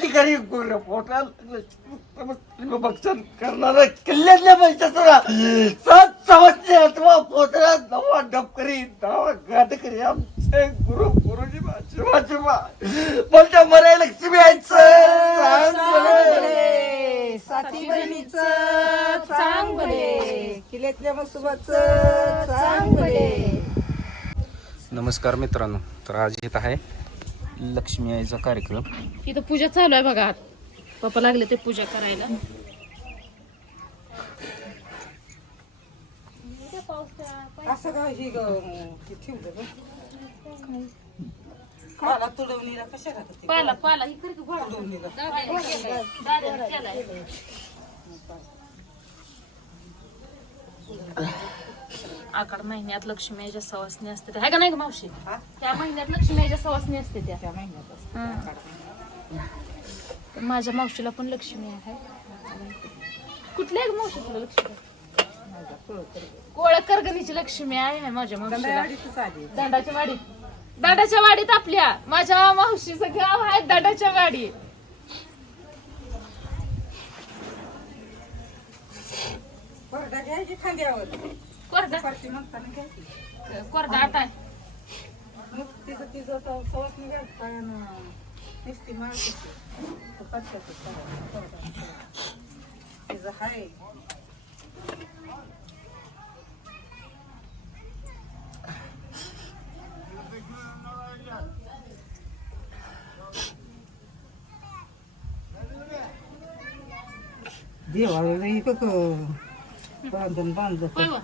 ठिकाणी भक्षण करणारा किल्ल्यातल्या पैशाचा सात सवस्ते अथवा पोतळा दवा डबकरी दवा गाठकरी आमचे गुरुजी शिवा बोलता मराय लक्ष्मी साथी बहिणीचं चांग बरे किल्ल्यातल्या मसुबाचं चांग बरे. नमस्कार मित्रांनो, तर आज येत आहे लक्ष्मी आईचा कार्यक्रम. इथं पूजा चालू आहे बघा. पप्पा लागले ते पूजा करायला. असं का ही ठेवलं पाला तुडवणीला कशा राहतात पाला पाला ही करकी घोडा तुडवणीला दाद्याने केलाय. आकाड महिन्यात लक्ष्मीच्या सवासणी असते त्या, है का नाही ग मावशी? त्या महिन्यात लक्ष्मीच्या सवासणी असते त्या महिन्यात. तर माझ्या मावशीला पण लक्ष्मी आहे. कुठल्या ग मावशी तुला लक्ष्मी? कोळकरगणीची लक्ष्मी आहे माझ्या मावशीला. दांडाच्या वाडीत, दांडाच्या वाडीत आपल्या माझ्या मावशीचं गाव आहे दांडाच्या वाडी. कोरडा घ्यायची खांद्यावर कोरडा पारशी म्हणताना घ्यायची कोरडा आटा आहे. मग तिचं तिचं सवासणी घ्यायचं नुसती माळशी तिचं हाय. देवाला इथं बांधून बांधलं होय व?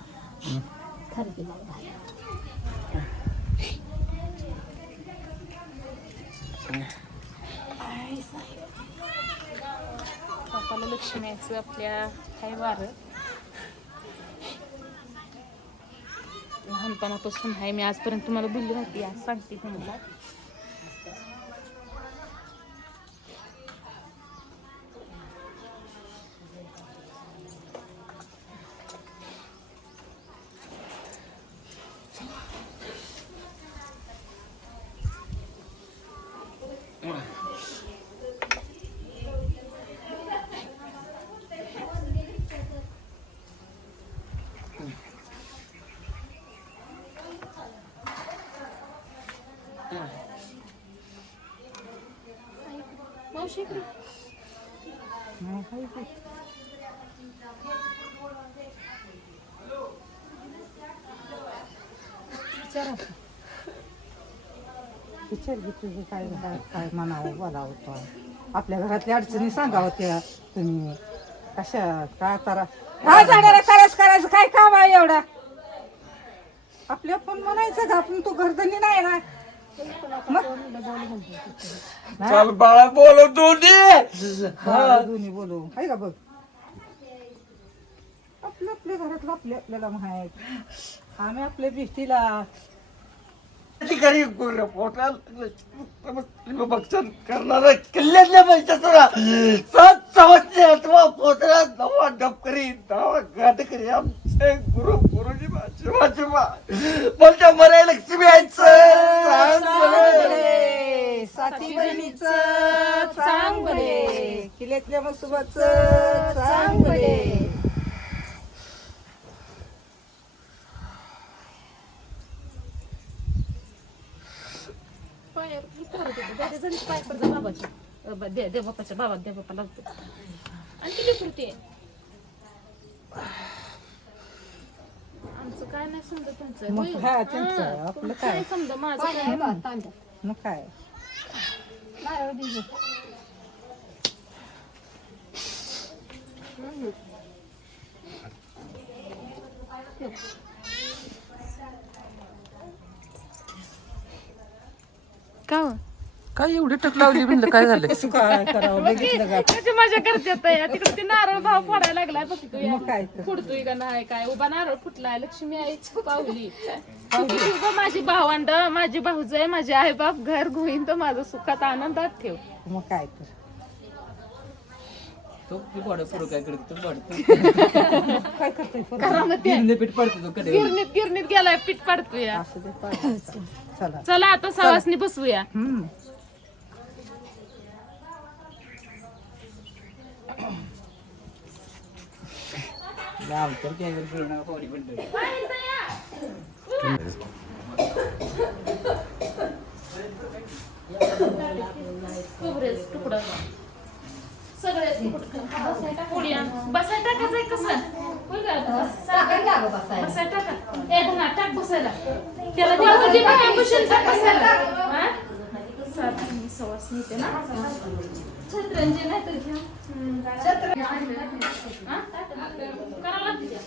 बापाला लक्ष्मीचं आपल्या काय वार लहानपणापासून आहे. मी आजपर्यंत तुम्हाला बोलली नव्हती, आज सांगते तुम्हाला. मावशी इकडे. विचार घे तुझं काय काय म्हणावं बोलावं तो. आपल्या घरातल्या अडचणी सांगावं त्या तुम्ही कशा काय तारा काय जाणारा करायचं काय काम आहे एवढा. आपल्या पण म्हणायचं का आपण तू घरधनी नाही ना. चल बाळा बोलवतो दोन्ही बोलू आहे का बघ. आपल्या आपल्या घरातलं आपल्याला माहित. आम्ही आपल्या बिष्टीला ठिकाणी भक्षण करणारा किल्ल्यातल्या पैशाचा सात सवस्ते अथवा पोतळा दवा डबकरी दवा गाठकरी आमचे गुरुजी शिवा बोलता मराय लक्ष्मी साथी बहिणीचं चांग बरे किल्ल्यातल्या मसुबाचं चांग बरे. पाय पडते बाबाची. दे बापाच्या बाबा दे बापा लागतो आणि किती पुरते. आमचं काय नाही समजा तुमचं. मग हा त्यांचं आपलं काय समजा माझं काय. मग काय का काय एवढी टक लावली म्हणलं काय झालं? काय करावं बघितलं का. त्याची मजा करते. तिकडे ते नारळ भाव फोडायला लागलाय बघ तू. मग काय तर. फुडतोय का नाही काय उभा नारळ फुटलाय. लक्ष्मी आई पावली. माझी भावंड माझी भाऊजय माझे आई बाप घर गोईन तर माझं सुखात आनंदात ठेव. मग काय तर काय करतोय घरामध्ये गिरणीत गेलाय पीठ पाडतोय. असं ते पाडायचं. चला चला आता सवासनी बसवूया. खोबरेच तुकडं सगळे बसायला टाकायचंय कसं बसायला टाका एक ना टाक बसायला त्याला देवाची बाया बसेल टाक बसायला साधी सवास नेते ना छत्रंजी नाही तर करावं लागते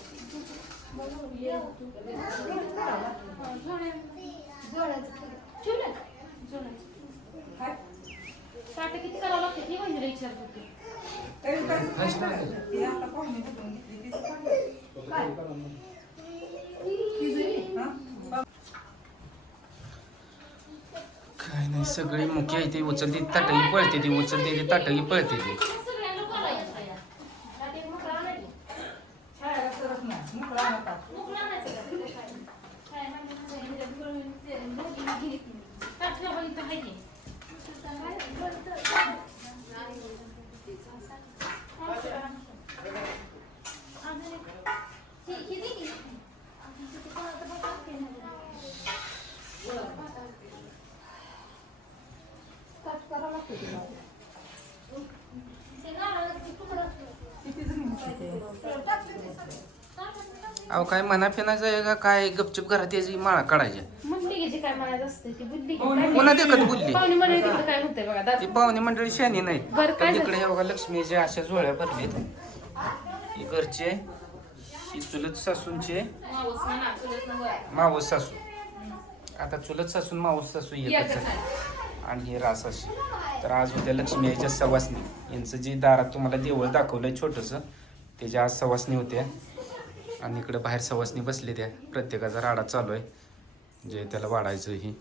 ताटं किती करावं लागते ती म्हणजे विचारत होती काय नाही सगळी मुख्य आहे ती उचलते ताटली पळते ती उचलते ती ताटली पळते ती अहो काय मना फिनायचं आहे का काय गपचूप घरात याची माळा काढायच्या म्हणली की जे काय म्हणायचं असते ती बुद्धी पुन्हा देखत बोलली पाहुणे म्हणे तिकडे काय म्हणते बघा ती पाहुणे मंडळी शहाणी नाही बरं काय इकडे हे बघा लक्ष्मीच्या अशा झोळ्या भरलेत ही घरचे ही चुलत सासूंचे मावस सासू आता चुलत सासून मावस सासू एकच आहे आणि हे रासाशी तर आज उद्या लक्ष्मी याच्या सवासणी यांचं जे दारात तुम्हाला देवळ दाखवलंय छोटंसं त्याच्या आज सवासणी होत्या आणि इकडे बाहेर सवासणी बसले त्या प्रत्येकाचा राडा चालू आहे जे त्याला वाढायचं ही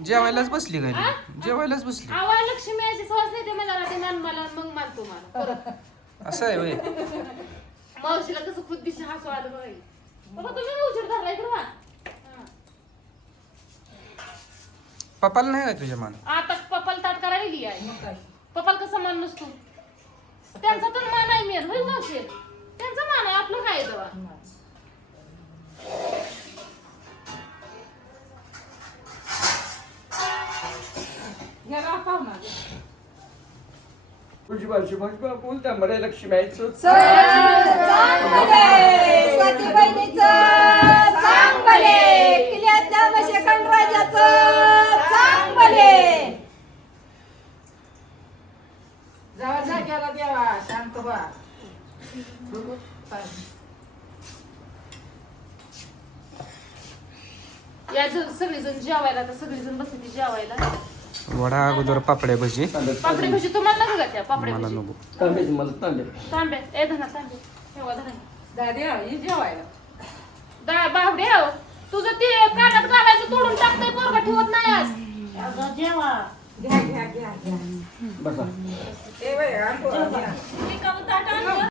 जेवायलाच बसली काय जेवायलाच बसली आवा लक्ष्मी याची सवास नाही ते मला ते मान मला मग मानतो मला परत असं आहे होय मावशीला कसं खुद दिशी हसू आलं बघा बाबा तुम्ही उशीर धरला इकडं वा पप्पाला नाही काय तुझ्या मान आता पप्पाला ताट करायला लिही आहे पप्पाला कसं मान नसतो त्यांचा तर मान आहे मेन होईल मावशी त्यांचा मान आहे आपलं काय तेव्हा तुझी भाजी भाजपा बोलता मला लक्ष्मी यायचं जावा जाग्याला देवा शांत बा या सगळेजण जेवायला आता सगळेजण बसले जेवायला वडा अगोदर पापड्या भजी पापडी भाजी तुम्हाला नको का त्या पापडी मला भाजी नको तांब्याची मला तांब्या तांब्या ए धना तांबे ठेवा धना दाद्या ही जेवायला बावडे तुझं ते कानात घालायचं तोडून टाकतंय पोरगा ठेवत नाही आज जेवा घ्या घ्या घ्या घ्या बसा ए बाई आणतो